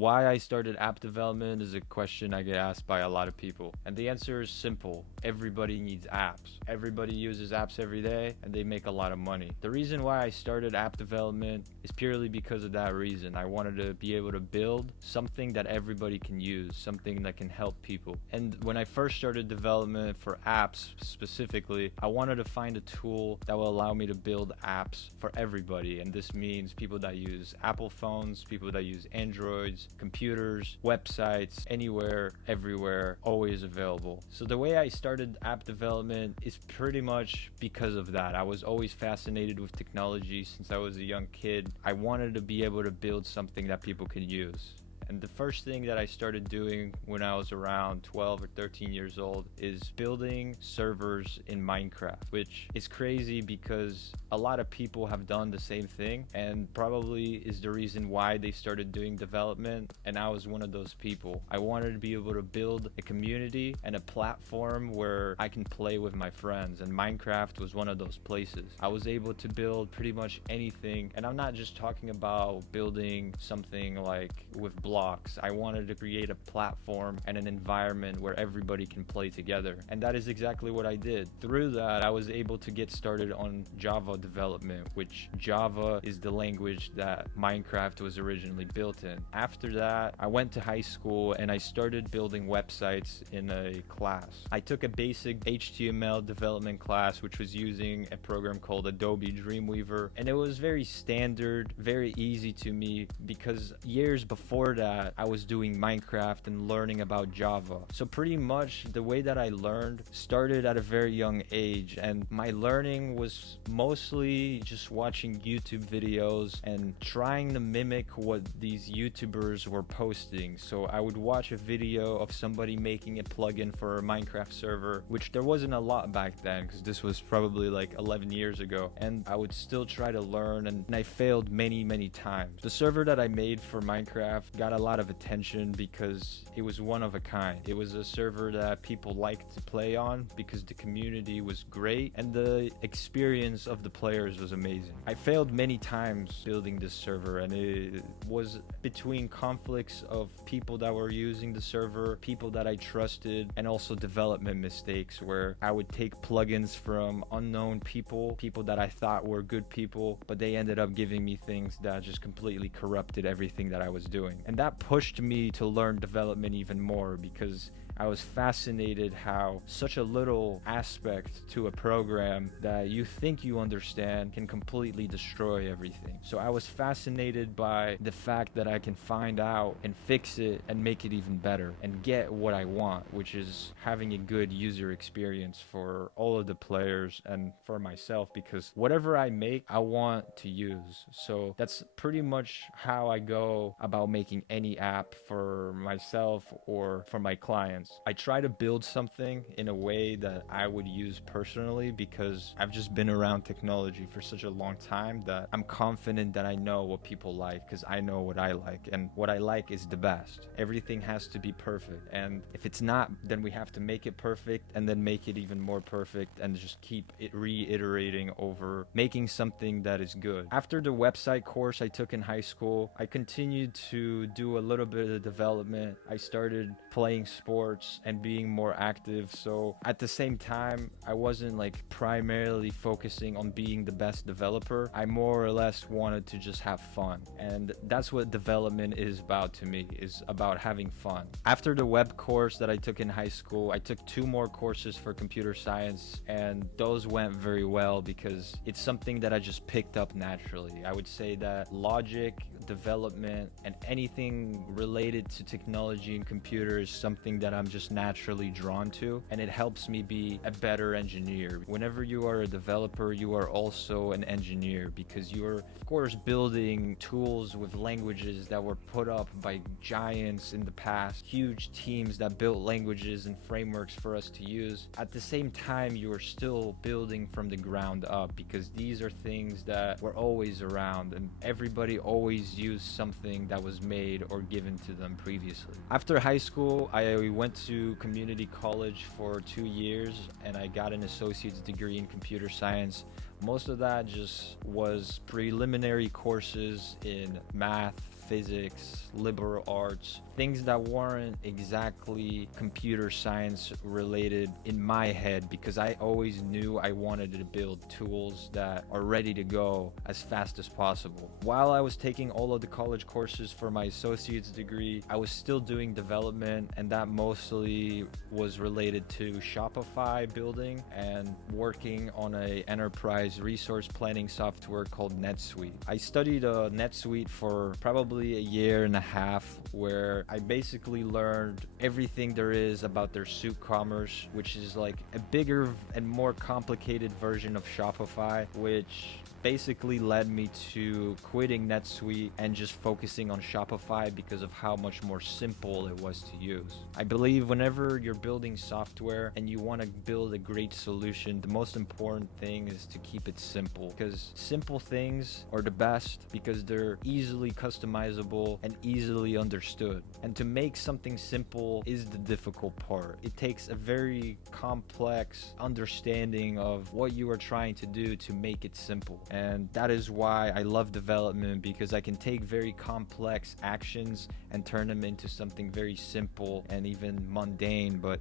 Why I started app development is a question I get asked by a lot of people. And the answer is simple. Everybody needs apps. Everybody uses apps every day and they make a lot of money. The reason why I started app development is purely because of that reason. I wanted to be able to build something that everybody can use, something that can help people. And when I first started development for apps specifically, I wanted to find a tool that will allow me to build apps for everybody. And this means people that use Apple phones, people that use Androids, computers, websites, anywhere, everywhere, always available. So the way I started app development is pretty much because of that. I was always fascinated with technology since I was a young kid. I wanted to be able to build something that people can use. And the first thing that I started doing when I was around 12 or 13 years old is building servers in Minecraft, which is crazy because a lot of people have done the same thing and probably is the reason why they started doing development. And I was one of those people. I wanted to be able to build a community and a platform where I can play with my friends, and Minecraft was one of those places. I was able to build pretty much anything, and I'm not just talking about building something like with blocks. I wanted to create a platform and an environment where everybody can play together. And that is exactly what I did. Through that, I was able to get started on Java development, which Java is the language that Minecraft was originally built in. After that, I went to high school and I started building websites in a class. I took a basic HTML development class, which was using a program called Adobe Dreamweaver. And it was very standard, very easy to me because years before that, I was doing Minecraft and learning about Java. So pretty much the way that I learned started at a very young age, and my learning was mostly just watching YouTube videos and trying to mimic what these YouTubers were posting. So I would watch a video of somebody making a plugin for a Minecraft server, which there wasn't a lot back then because this was probably like 11 years ago, and I would still try to learn, and I failed many times. The server that I made for Minecraft got a lot of attention because it was one of a kind. It was a server that people liked to play on because the community was great and the experience of the players was amazing. I failed many times building this server, and it was between conflicts of people that were using the server, people that I trusted, and also development mistakes where I would take plugins from unknown people that I thought were good people, but they ended up giving me things that just completely corrupted everything that I was doing. And that pushed me to learn development even more because I was fascinated how such a little aspect to a program that you think you understand can completely destroy everything. So I was fascinated by the fact that I can find out and fix it and make it even better and get what I want, which is having a good user experience for all of the players and for myself, because whatever I make, I want to use. So that's pretty much how I go about making any app for myself or for my clients. I try to build something in a way that I would use personally because I've just been around technology for such a long time that I'm confident that I know what people like because I know what I like, and what I like is the best. Everything has to be perfect, and if it's not, then we have to make it perfect and then make it even more perfect and just keep it reiterating over making something that is good. After the website course I took in high school, I continued to do a little bit of development. I started playing sports and being more active. So at the same time, I wasn't like primarily focusing on being the best developer. I more or less wanted to just have fun. And that's what development is about to me, is about having fun. After the web course that I took in high school, I took 2 more courses for computer science, and those went very well because it's something that I just picked up naturally. I would say that logic, development, and anything related to technology and computers is something that I'm just naturally drawn to, and it helps me be a better engineer. Whenever you are a developer, you are also an engineer because you're, of course, building tools with languages that were put up by giants in the past, huge teams that built languages and frameworks for us to use. At the same time, you are still building from the ground up because these are things that were always around and everybody always used something that was made or given to them previously. After high school, I went to community college for 2 years and I got an associate's degree in computer science. Most of that just was preliminary courses in math, physics, liberal arts, things that weren't exactly computer science related in my head, because I always knew I wanted to build tools that are ready to go as fast as possible. While I was taking all of the college courses for my associate's degree, I was still doing development, and that mostly was related to Shopify building and working on a enterprise resource planning software called NetSuite. I studied NetSuite for probably a year and a half, where I basically learned everything there is about their SuiteCommerce, which is like a bigger and more complicated version of Shopify, which basically led me to quitting NetSuite and just focusing on Shopify because of how much more simple it was to use. I believe whenever you're building software and you want to build a great solution, the most important thing is to keep it simple, because simple things are the best because they're easily customizable and easily understood. And to make something simple is the difficult part. It takes a very complex understanding of what you are trying to do to make it simple. And that is why I love development, because I can take very complex actions and turn them into something very simple and even mundane, but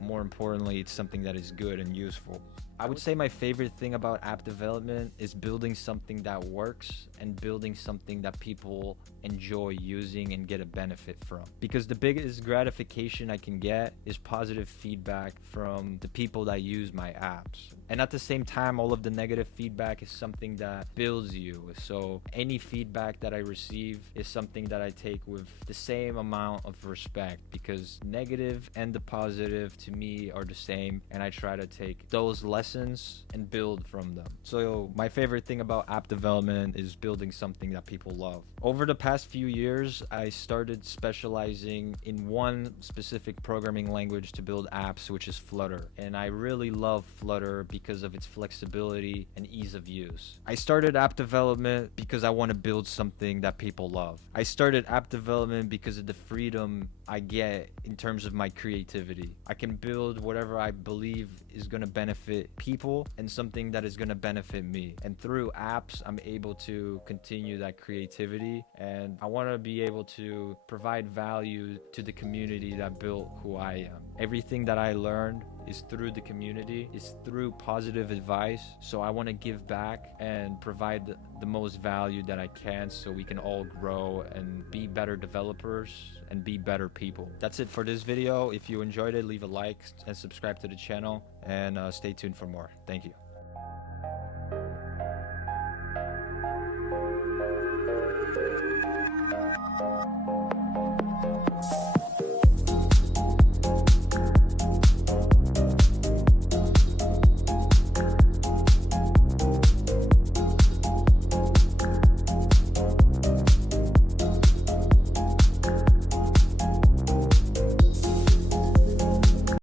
more importantly, it's something that is good and useful. I would say my favorite thing about app development is building something that works and building something that people enjoy using and get a benefit from. Because the biggest gratification I can get is positive feedback from the people that use my apps. And at the same time, all of the negative feedback is something that builds you. So any feedback that I receive is something that I take with the same amount of respect, because negative and the positive to me are the same, and I try to take those lessons and build from them. So my favorite thing about app development is building something that people love. Over the past few years, I started specializing in one specific programming language to build apps, which is Flutter. And I really love Flutter because of its flexibility and ease of use. I started app development because I want to build something that people love. I started app development because of the freedom I get in terms of my creativity. I can build whatever I believe is going to benefit people and something that is going to benefit me. And through apps, I'm able to continue that creativity, and I want to be able to provide value to the community that built who I am. Everything that I learned is through the community, is through positive advice. So I want to give back and provide the most value that I can, so we can all grow and be better developers and be better people. That's it for this video. If you enjoyed it, leave a like and subscribe to the channel, and stay tuned for more. Thank you.